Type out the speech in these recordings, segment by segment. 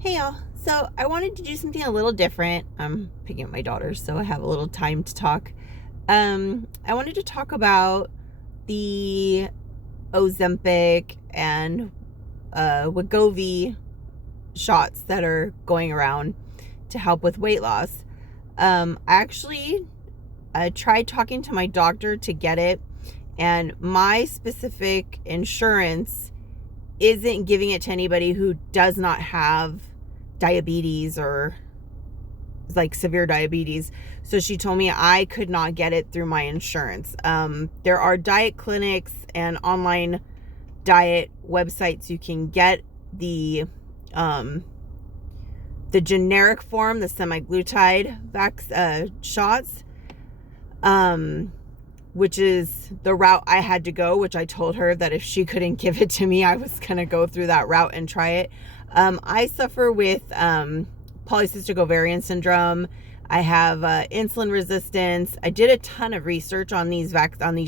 Hey y'all. So I wanted to do something a little different. I'm picking up my daughter, so I have a little time to talk. I wanted to talk about the ozempic and wegovy shots that are going around to help with weight loss. I tried talking to my doctor to get it, and my specific insurance isn't giving it to anybody who does not have diabetes or like severe diabetes. So she told me I could not get it through my insurance. There are diet clinics and online diet websites you can get the generic form, the semiglutide shots, which is the route I had to go, which I told her that if she couldn't give it to me, I was going to go through that route and try it. I suffer with polycystic ovarian syndrome. I have insulin resistance. I did a ton of research on these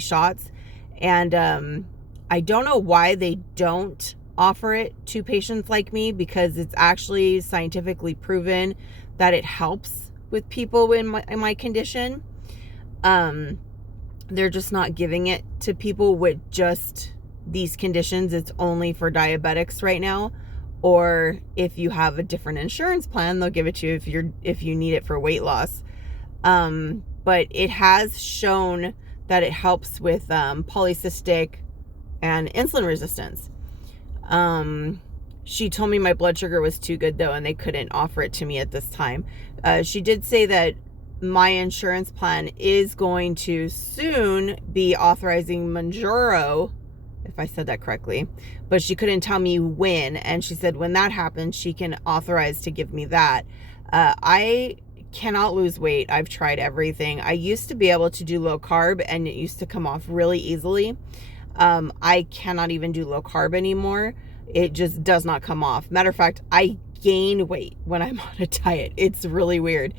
shots, and I don't know why they don't offer it to patients like me, because it's actually scientifically proven that it helps with people in my condition. They're just not giving it to people with just these conditions. It's only for diabetics right now. Or if you have a different insurance plan, they'll give it to you if you need it for weight loss. But it has shown that it helps with polycystic and insulin resistance. She told me my blood sugar was too good though, and they couldn't offer it to me at this time. She did say that my insurance plan is going to soon be authorizing Manjaro, if I said that correctly, but she couldn't tell me when. And she said when that happens, she can authorize to give me that. I cannot lose weight. I've tried everything. I used to be able to do low carb, and it used to come off really easily. I cannot even do low carb anymore. It just does not come off. Matter of fact, I gain weight when I'm on a diet. It's really weird.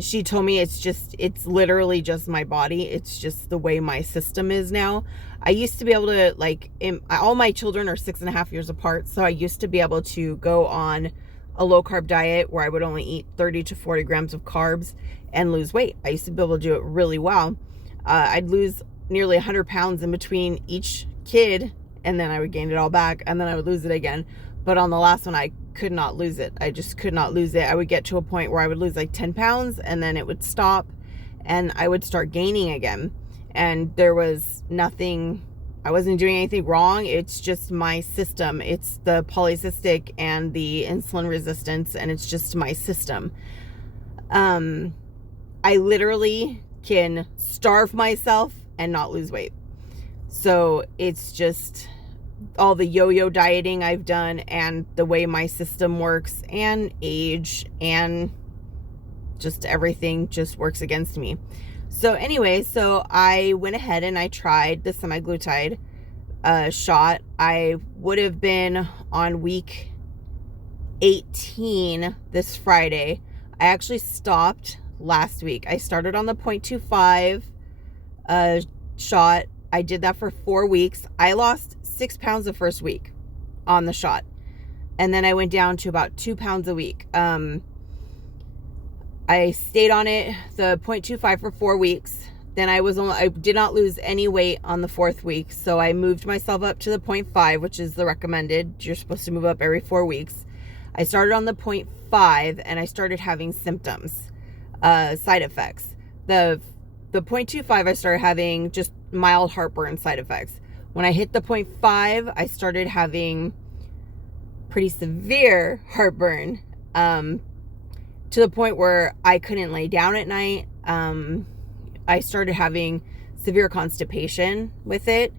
She told me it's literally just my body. It's just the way my system is now. I used to be able to, all my children are 6.5 years apart. So I used to be able to go on a low carb diet where I would only eat 30 to 40 grams of carbs and lose weight. I used to be able to do it really well. I'd lose nearly 100 pounds in between each kid, and then I would gain it all back, and then I would lose it again. But on the last one, I could not lose it. I just could not lose it. I would get to a point where I would lose like 10 pounds, and then it would stop, and I would start gaining again. And there was nothing, I wasn't doing anything wrong. It's just my system. It's the polycystic and the insulin resistance, and it's just my system. I literally can starve myself and not lose weight. So it's just all the yo-yo dieting I've done, and the way my system works, and age, and just everything just works against me. So anyway, so I went ahead and I tried the semiglutide shot. I would have been on week 18 this Friday. I actually stopped last week. I started on the 0.25 shot. I did that for 4 weeks. I lost 6 pounds the first week on the shot, and then I went down to about 2 pounds a week. I stayed on it, the 0.25, for 4 weeks. Then I did not lose any weight on the 4th week, so I moved myself up to the 0.5, which is the recommended. You're supposed to move up every 4 weeks. I started on the 0.5, and I started having symptoms, side effects. The 0.25, I started having just mild heartburn side effects. When I hit the 0.5, I started having pretty severe heartburn, to the point where I couldn't lay down at night. I started having severe constipation with it.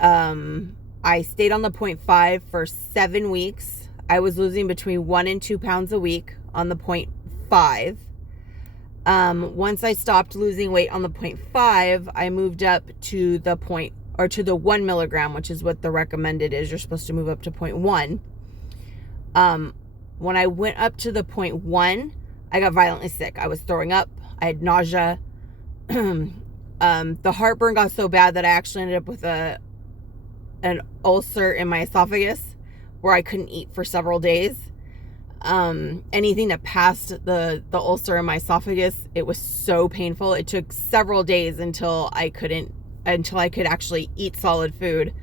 I stayed on the 0.5 for 7 weeks. I was losing between 1 and 2 pounds a week on the 0.5. Once I stopped losing weight on the 0.5, I moved up to the 1 milligram, which is what the recommended is. You're supposed to move up to 0.1. When I went up to the 0.1, I got violently sick. I was throwing up. I had nausea. The heartburn got so bad that I actually ended up with an ulcer in my esophagus, where I couldn't eat for several days. Anything that passed the ulcer in my esophagus, it was so painful. It took several days until I could actually eat solid food.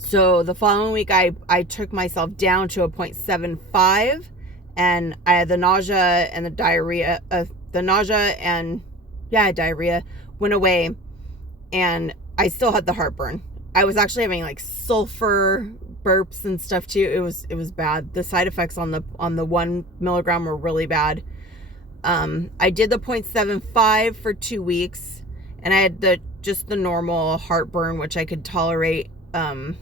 So the following week, I took myself down to a 0.75, and I had the nausea and the diarrhea, diarrhea went away, and I still had the heartburn. I was actually having like sulfur burps and stuff too. It was bad. The side effects on the 1 milligram were really bad. I did the 0.75 for 2 weeks, and I had just the normal heartburn, which I could tolerate. I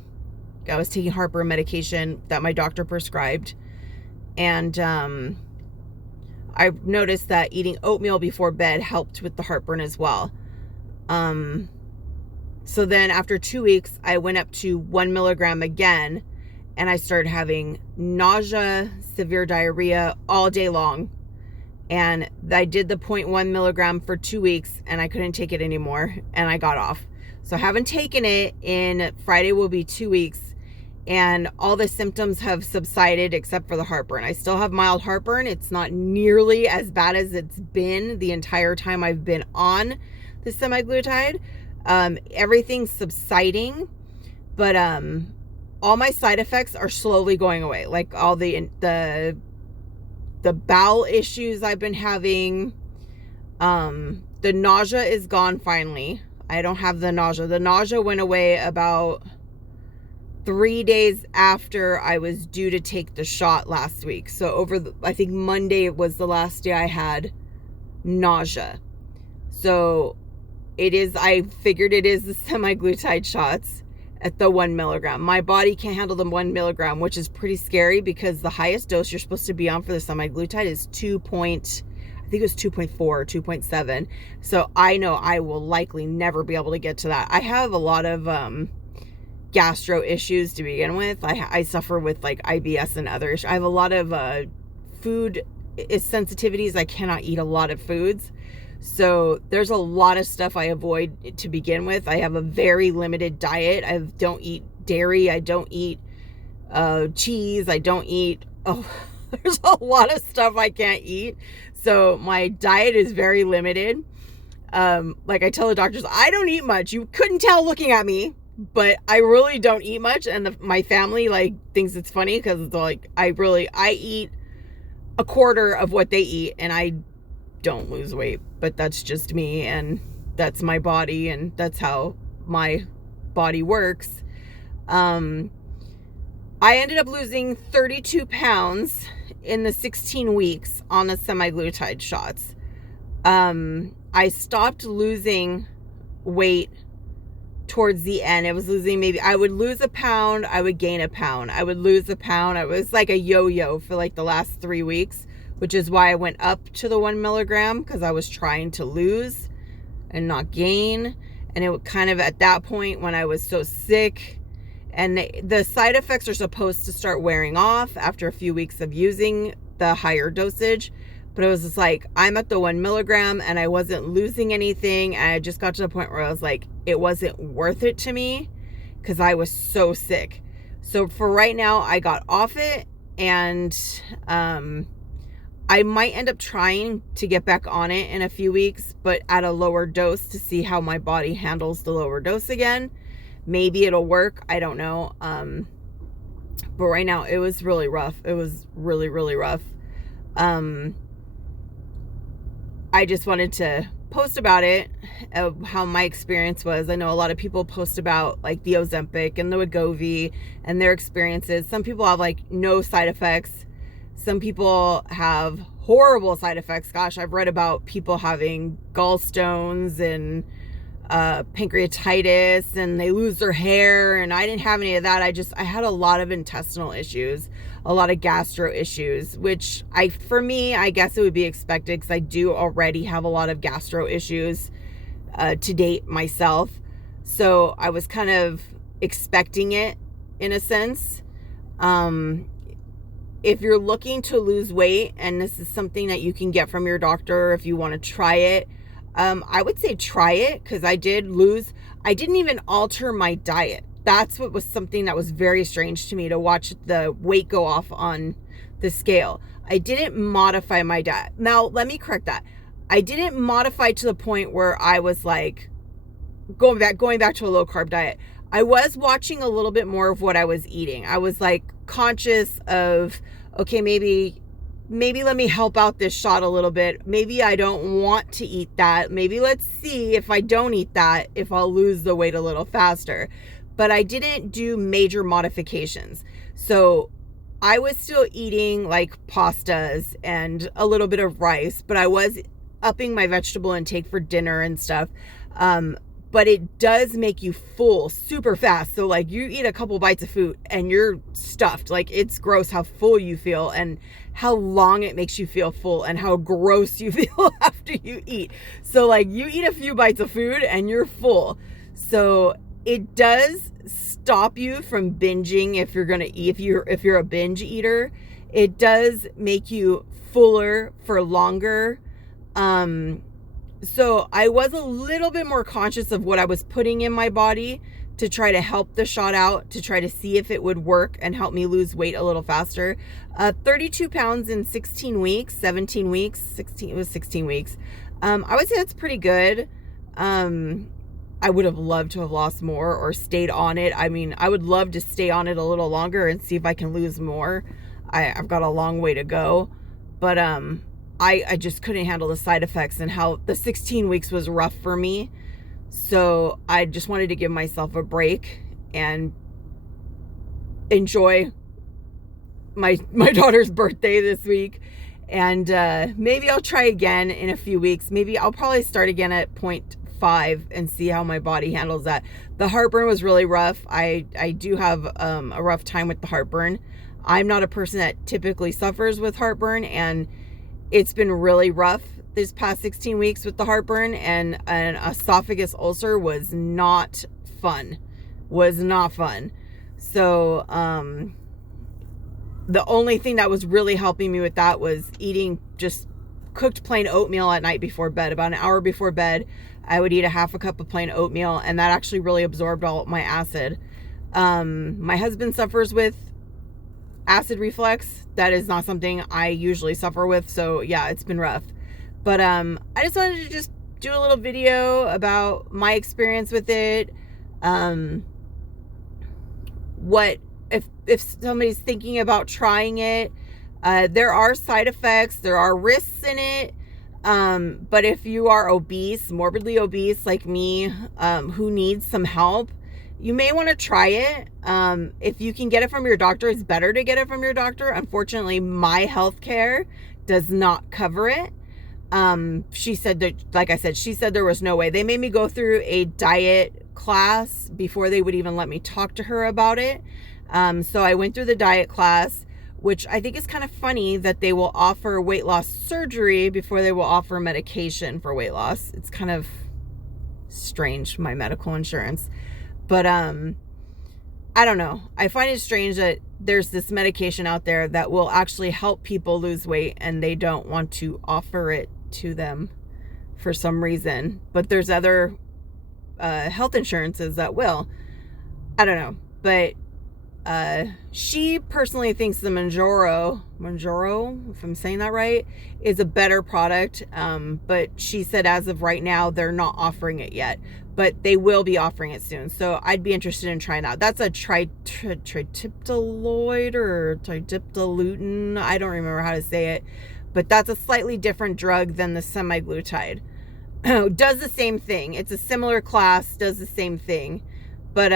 was taking heartburn medication that my doctor prescribed, and I noticed that eating oatmeal before bed helped with the heartburn as well. So then after 2 weeks, I went up to 1 milligram again, and I started having nausea, severe diarrhea all day long. And I did the 0.1 milligram for 2 weeks, and I couldn't take it anymore, and I got off. So I haven't taken it in Friday will be 2 weeks, and all the symptoms have subsided except for the heartburn. I still have mild heartburn. It's not nearly as bad as it's been the entire time I've been on the semiglutide. Everything's subsiding, but all my side effects are slowly going away. Like all the bowel issues I've been having, the nausea is gone finally. I don't have the nausea. The nausea went away about 3 days after I was due to take the shot last week. So I think Monday was the last day I had nausea. So I figured it is the semiglutide shots at the 1 milligram. My body can't handle the 1 milligram, which is pretty scary because the highest dose you're supposed to be on for the semiglutide is 2.4 or 2.7. So I know I will likely never be able to get to that. I have a lot of gastro issues to begin with. I suffer with like IBS and other issues. I have a lot of food sensitivities. I cannot eat a lot of foods. So there's a lot of stuff I avoid to begin with. I have a very limited diet. I don't eat dairy. I don't eat cheese. I don't eat, there's a lot of stuff I can't eat. So my diet is very limited. Like I tell the doctors, I don't eat much. You couldn't tell looking at me, but I really don't eat much. And my family like thinks it's funny because it's like, I eat a quarter of what they eat, and I don't lose weight, but that's just me, and that's my body, and that's how my body works. I ended up losing 32 pounds in the 16 weeks on the semiglutide shots. I stopped losing weight towards the end. It was losing, maybe I would lose a pound, I would gain a pound, I would lose a pound. It was like a yo-yo for like the last 3 weeks, which is why I went up to the 1 milligram, because I was trying to lose and not gain. And it was kind of at that point when I was so sick, and the side effects are supposed to start wearing off after a few weeks of using the higher dosage. But it was just like, I'm at the 1 milligram and I wasn't losing anything. And I just got to the point where I was like, it wasn't worth it to me because I was so sick. So for right now, I got off it, and I might end up trying to get back on it in a few weeks, but at a lower dose to see how my body handles the lower dose again. Maybe it'll work. I don't know. But right now it was really rough. It was really, really rough. I just wanted to post about it, how my experience was. I know a lot of people post about like the Ozempic and the Wegovy and their experiences. Some people have like no side effects. Some people have horrible side effects. Gosh, I've read about people having gallstones and pancreatitis, and they lose their hair, and I didn't have any of that. I had a lot of intestinal issues, a lot of gastro issues, which for me, I guess it would be expected because I do already have a lot of gastro issues to date myself. So I was kind of expecting it in a sense. If you're looking to lose weight, and this is something that you can get from your doctor if you want to try it, I would say try it, because I didn't even alter my diet. that's what was something that was very strange to me, to watch the weight go off on the scale. I didn't modify my diet. Now, let me correct that. I didn't modify to the point where I was like going back to a low carb diet. I was watching a little bit more of what I was eating. I was like conscious of, okay, maybe let me help out this shot a little bit. Maybe I don't want to eat that. Maybe let's see if I don't eat that, if I'll lose the weight a little faster. But I didn't do major modifications. So I was still eating like pastas and a little bit of rice, but I was upping my vegetable intake for dinner and stuff. But it does make you full super fast. So like you eat a couple bites of food and you're stuffed. Like it's gross how full you feel and how long it makes you feel full and how gross you feel after you eat. So like you eat a few bites of food and you're full. So it does stop you from binging if you're going to eat, if you're a binge eater. It does make you fuller for longer. So I was a little bit more conscious of what I was putting in my body to try to help the shot out, to try to see if it would work and help me lose weight a little faster. 32 pounds in 16 weeks, 17 weeks, 16, it was 16 weeks. I would say that's pretty good. I would have loved to have lost more or stayed on it. I mean, I would love to stay on it a little longer and see if I can lose more. I've got a long way to go, but, I just couldn't handle the side effects and how the 16 weeks was rough for me. So I just wanted to give myself a break and enjoy my daughter's birthday this week. And maybe I'll try again in a few weeks. Maybe I'll probably start again at 0.5 and see how my body handles that. The heartburn was really rough. I do have a rough time with the heartburn. I'm not a person that typically suffers with heartburn, and it's been really rough this past 16 weeks with the heartburn, and an esophagus ulcer was not fun. So, the only thing that was really helping me with that was eating just cooked plain oatmeal at night before bed. About an hour before bed, I would eat a half a cup of plain oatmeal, and that actually really absorbed all my acid. My husband suffers with acid reflux. That is not something I usually suffer with. So yeah, it's been rough. But I just wanted to just do a little video about my experience with it. What if somebody's thinking about trying it, there are side effects, there are risks in it. But if you are obese, morbidly obese like me, who needs some help, you may want to try it. If you can get it from your doctor, it's better to get it from your doctor. Unfortunately, my healthcare does not cover it. She said that, like I said, she said there was no way. They made me go through a diet class before they would even let me talk to her about it. So I went through the diet class, which I think is kind of funny that they will offer weight loss surgery before they will offer medication for weight loss. It's kind of strange, my medical insurance. But I don't know. I find it strange that there's this medication out there that will actually help people lose weight, and they don't want to offer it to them for some reason. But there's other health insurances that will. I don't know. But she personally thinks the Mounjaro, if I'm saying that right, is a better product. But she said as of right now, they're not offering it yet, but they will be offering it soon. So I'd be interested in trying that. That's a tridiptyloid or tridiptylutin. I don't remember how to say it, but that's a slightly different drug than the semiglutide. Does the same thing. It's a similar class, does the same thing. But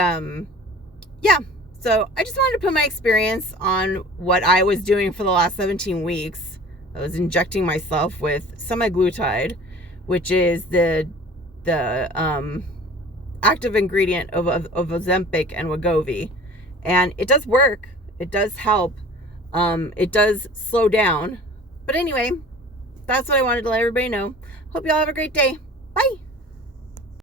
yeah. So I just wanted to put my experience on what I was doing for the last 17 weeks. I was injecting myself with semiglutide, which is the active ingredient of ozempic and wegovy. And it does work. It does help. It does slow down. But anyway, that's what I wanted to let everybody know. Hope you all have a great day. Bye.